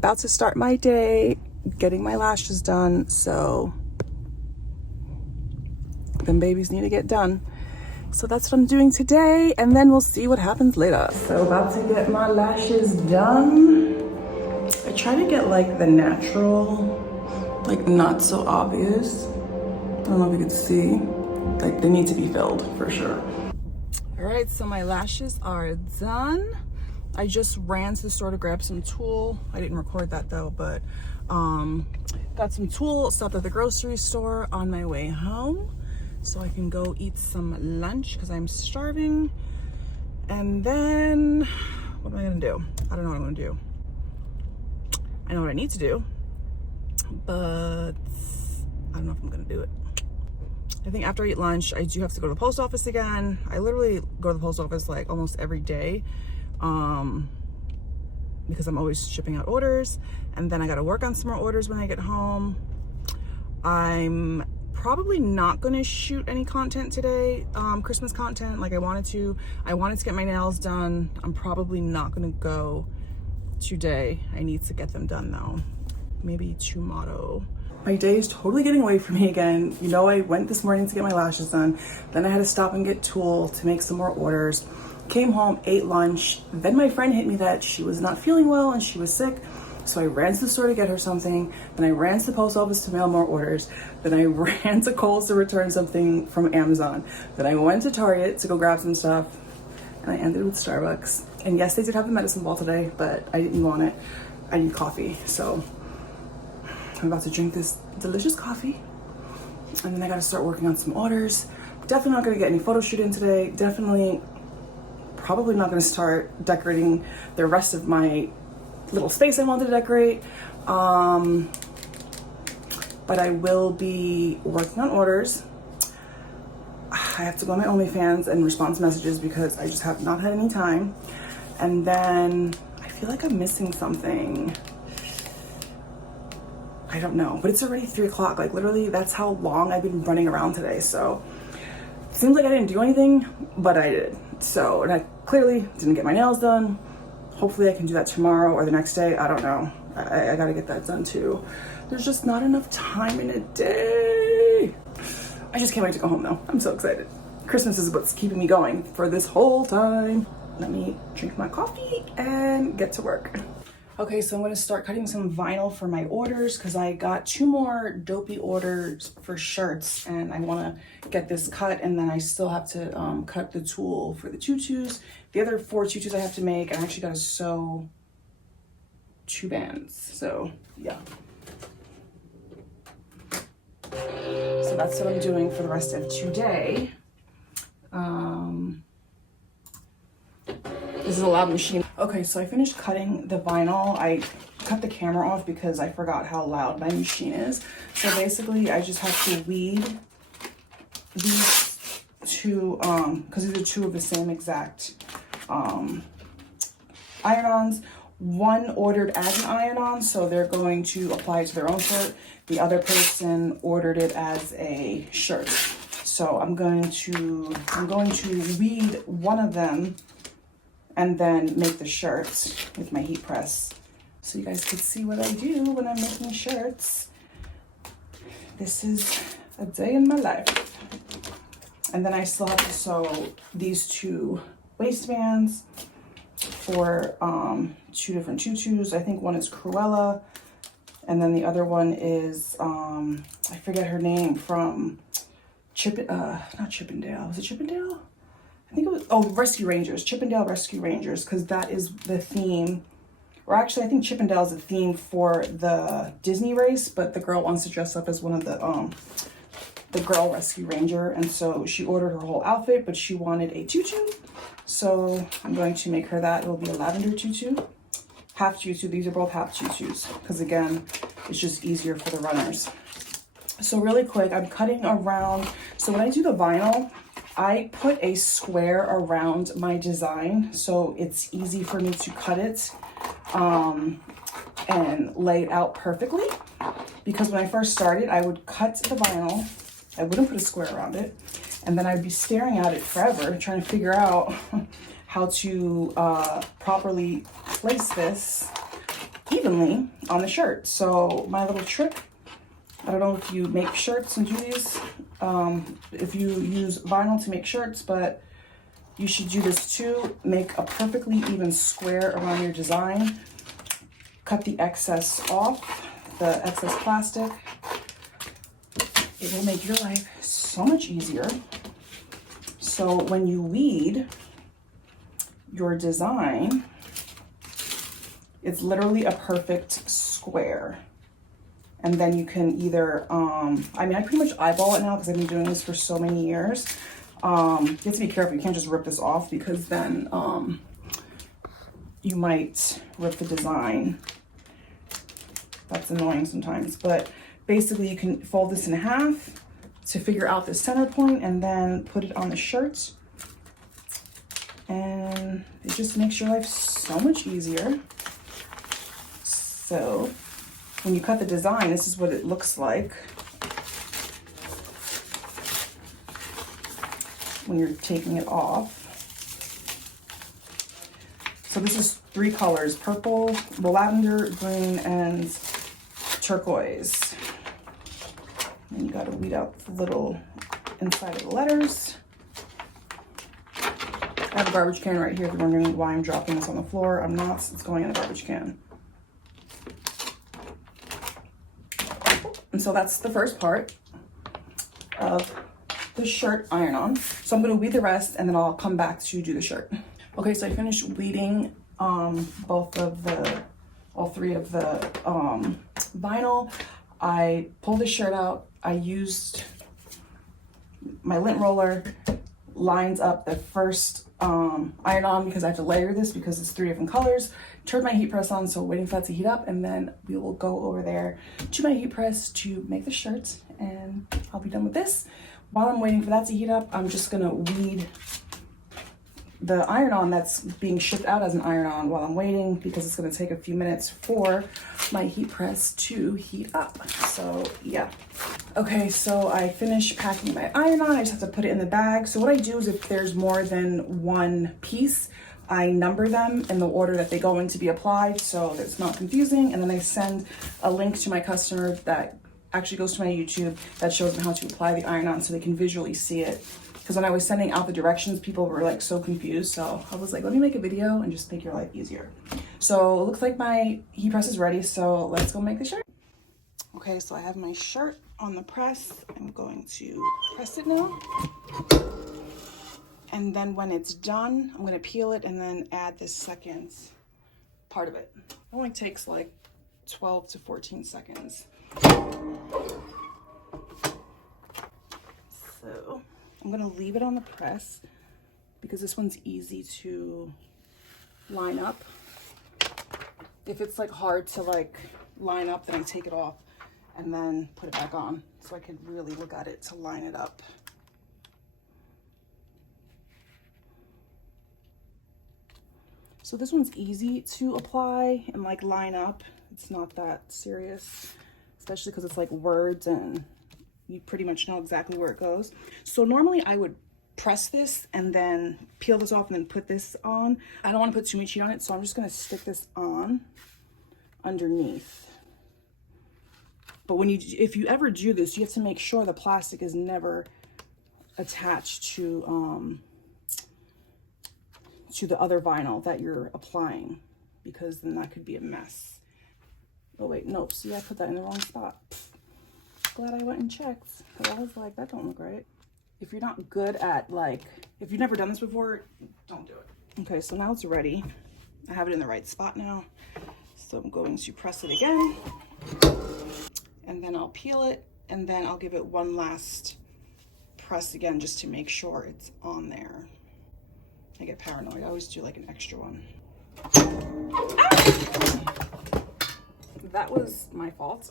about to start my day, getting my lashes done, so them babies need to get done. So that's what I'm doing today, and then we'll see what happens later. So about to get my lashes done. I try to get like the natural, like not so obvious. I don't know if you can see, like they need to be filled for sure. All right, so my lashes are done. I just ran to the store to grab some tulle. I didn't record that though, but got some tulle, stopped at the grocery store on my way home so I can go eat some lunch because I'm starving. And then, what am I gonna do? I don't know what I'm gonna do. I know what I need to do, but I don't know if I'm gonna do it. I think after I eat lunch, I do have to go to the post office again. I literally go to the post office like almost every day because I'm always shipping out orders. And then I gotta work on some more orders when I get home. I'm probably not gonna shoot any content today, Christmas content like I wanted to. I wanted to get my nails done. I'm probably not gonna go today. I need to get them done though. Maybe tomorrow. My day is totally getting away from me again. You know, I went this morning to get my lashes done. Then I had to stop and get tulle to make some more orders. Came home, ate lunch. Then my friend hit me that she was not feeling well and she was sick. So I ran to the store to get her something. Then I ran to the post office to mail more orders. Then I ran to Kohl's to return something from Amazon. Then I went to Target to go grab some stuff. And I ended with Starbucks. And yes, they did have the medicine ball today, but I didn't want it. I need coffee, so I'm about to drink this delicious coffee. And then I gotta start working on some orders. Definitely not gonna get any photo shoot in today. Probably not gonna start decorating the rest of my little space I wanted to decorate. But I will be working on orders. I have to go on my OnlyFans and respond to messages because I just have not had any time. And then I feel like I'm missing something. I don't know, but it's already 3 o'clock. Like literally that's how long I've been running around today. So it seems like I didn't do anything, but I did. So, and I clearly didn't get my nails done. Hopefully I can do that tomorrow or the next day. I don't know. I gotta get that done too. There's just not enough time in a day. I just can't wait to go home though. I'm so excited. Christmas is what's keeping me going for this whole time. Let me drink my coffee and get to work. Okay, so I'm gonna start cutting some vinyl for my orders because I got 2 more dopey orders for shirts and I wanna get this cut, and then I still have to cut the tulle for the tutus. The other 4 tutus I have to make, and I actually gotta sew 2 bands, so yeah. So that's what I'm doing for the rest of today. This is a loud machine. Okay, so I finished cutting the vinyl. I cut the camera off because I forgot how loud my machine is. So basically I just have to weed these 2, because these are 2 of the same exact iron-ons. One ordered as an iron-on, so they're going to apply it to their own shirt. The other person ordered it as a shirt. So I'm going to weed one of them and then make the shirts with my heat press so you guys can see what I do when I'm making shirts. This is a day in my life. And then I still have to sew these 2 waistbands for 2 different tutus. I think one is Cruella and then the other one is I forget her name, from not Chippendale. Was it Chippendale? I think it was, oh, Rescue Rangers, Chippendale Rescue Rangers, because that is the theme. Or actually, I think Chippendale is the theme for the Disney race, but the girl wants to dress up as one of the girl Rescue Ranger, and so she ordered her whole outfit, but she wanted a tutu. So I'm going to make her that. It will be a lavender tutu, half tutu. These are both half tutus, because again, it's just easier for the runners. So really quick, I'm cutting around. So when I do the vinyl, I put a square around my design so it's easy for me to cut it and lay it out perfectly. Because when I first started, I would cut the vinyl, I wouldn't put a square around it, and then I'd be staring at it forever trying to figure out how to properly place this evenly on the shirt. So my little trick, I don't know if you make shirts and do these, if you use vinyl to make shirts, but you should do this too. Make a perfectly even square around your design. Cut the excess off, the excess plastic. It will make your life so much easier. So when you weed your design, it's literally a perfect square. And then you can either, I mean, I pretty much eyeball it now because I've been doing this for so many years. You have to be careful. You can't just rip this off because then you might rip the design. That's annoying sometimes. But basically you can fold this in half to figure out the center point and then put it on the shirt. And it just makes your life so much easier. So when you cut the design, this is what it looks like when you're taking it off. So this is 3 colors: purple, lavender, green, and turquoise. And you gotta weed out the little inside of the letters. I have a garbage can right here if you're wondering why I'm dropping this on the floor. I'm not, it's going in a garbage can. And so that's the first part of the shirt iron on. So I'm gonna weed the rest and then I'll come back to do the shirt. Okay, so I finished weeding all 3 of the vinyl. I pulled the shirt out. I used my lint roller, lines up the first iron on because I have to layer this because it's 3 different colors. Turned my heat press on, so waiting for that to heat up, and then we will go over there to my heat press to make the shirt, and I'll be done with this. While I'm waiting for that to heat up, I'm just gonna weed the iron on that's being shipped out as an iron on while I'm waiting, because it's gonna take a few minutes for my heat press to heat up. So yeah. Okay, so I finished packing my iron on. I just have to put it in the bag. So what I do is if there's more than 1 piece, I number them in the order that they go in to be applied so that it's not confusing. And then I send a link to my customer that actually goes to my YouTube that shows them how to apply the iron on so they can visually see it. Because when I was sending out the directions, people were like so confused. So I was like, let me make a video and just make your life easier. So it looks like my heat press is ready. So let's go make the shirt. Okay, so I have my shirt on the press. I'm going to press it now. And then when it's done, I'm gonna peel it and then add this second part of it. It only takes like 12 to 14 seconds. So I'm gonna leave it on the press because this one's easy to line up. If it's like hard to like line up, then I take it off and then put it back on so I can really look at it to line it up. So this one's easy to apply and like line up. It's not that serious, especially because it's like words and you pretty much know exactly where it goes. So normally I would press this and then peel this off and then put this on. I don't want to put too much heat on it, so I'm just going to stick this on underneath. But when if you ever do this, you have to make sure the plastic is never attached to the other vinyl that you're applying, because then that could be a mess. Oh wait, nope, see, I put that in the wrong spot. Glad I went and checked, because I was like, that don't look right. If you're not good at, like, if you've never done this before, don't do it. Okay, so now it's ready. I have it in the right spot now. So I'm going to press it again, and then I'll peel it, and then I'll give it one last press again just to make sure it's on there. I get paranoid. I always do like an extra one. Ah! That was my fault.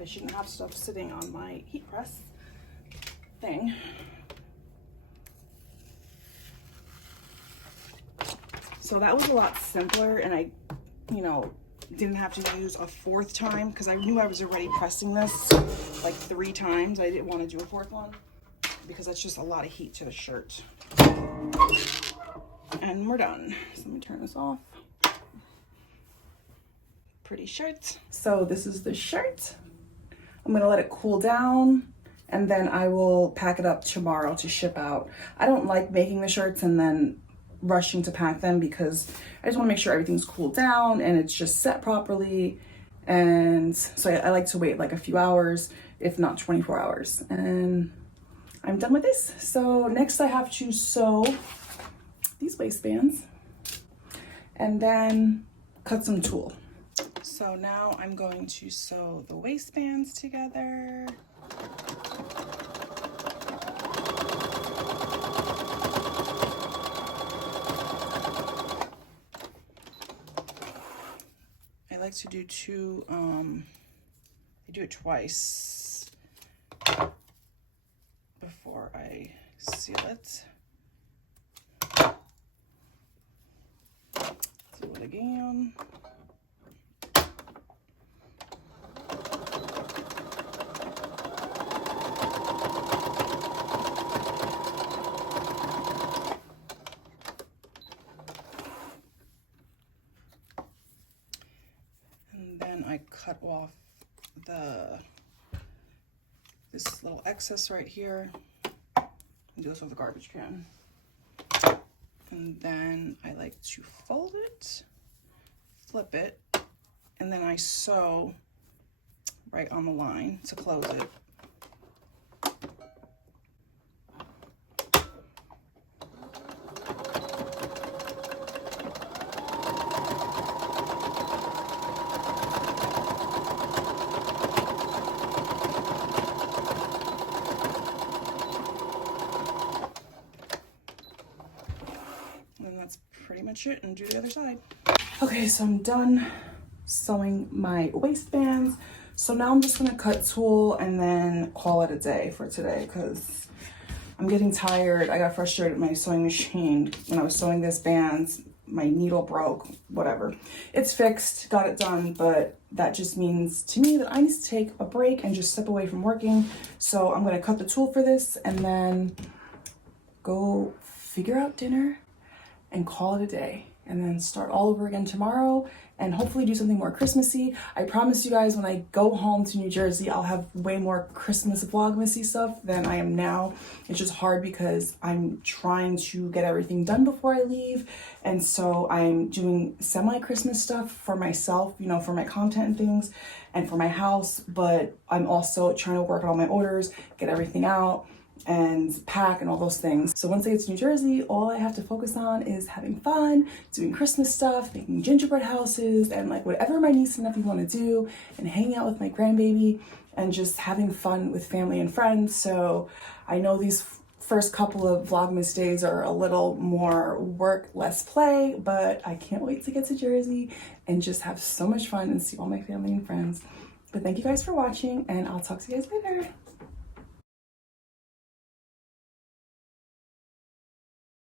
I shouldn't have stuff sitting on my heat press thing. So that was a lot simpler, and I, you know, didn't have to use a 4th time because I knew I was already pressing this like 3 times. I didn't want to do a 4th one because that's just a lot of heat to the shirt. And we're done. So let me turn this off. pretty shirt. So this is the shirt. I'm gonna let it cool down and then I will pack it up tomorrow to ship out. I don't like making the shirts and then rushing to pack them because I just wanna make sure everything's cooled down and it's just set properly. And so I like to wait like a few hours, if not 24 hours. And I'm done with this. So next I have to sew these waistbands and then cut some tulle. So now I'm going to sew the waistbands together. I like to do I do it twice before I seal it. Do it again. And then I cut off this little excess right here. And do this with a garbage can. And then I like to fold it, flip it, and then I sew right on the line to close it. And that's pretty much it, and do the other side. Okay, so I'm done sewing my waistbands. So now I'm just gonna cut tulle and then call it a day for today because I'm getting tired. I got frustrated with my sewing machine. When I was sewing this bands, my needle broke, whatever. It's fixed, got it done, but that just means to me that I need to take a break and just step away from working. So I'm gonna cut the tulle for this and then go figure out dinner and call it a day, and then start all over again tomorrow and hopefully do something more Christmassy. I promise you guys, when I go home to New Jersey, I'll have way more Christmas Vlogmasy stuff than I am now. It's just hard because I'm trying to get everything done before I leave, and so I'm doing semi-Christmas stuff for myself, you know, for my content and things, and for my house, but I'm also trying to work on all my orders, get everything out, and pack and all those things. So once I get to New Jersey, all I have to focus on is having fun, doing Christmas stuff, making gingerbread houses, and like whatever my niece and nephew want to do, and hanging out with my grandbaby, and just having fun with family and friends. So I know these first couple of Vlogmas days are a little more work, less play, but I can't wait to get to Jersey and just have so much fun and see all my family and friends. But thank you guys for watching, and I'll talk to you guys later.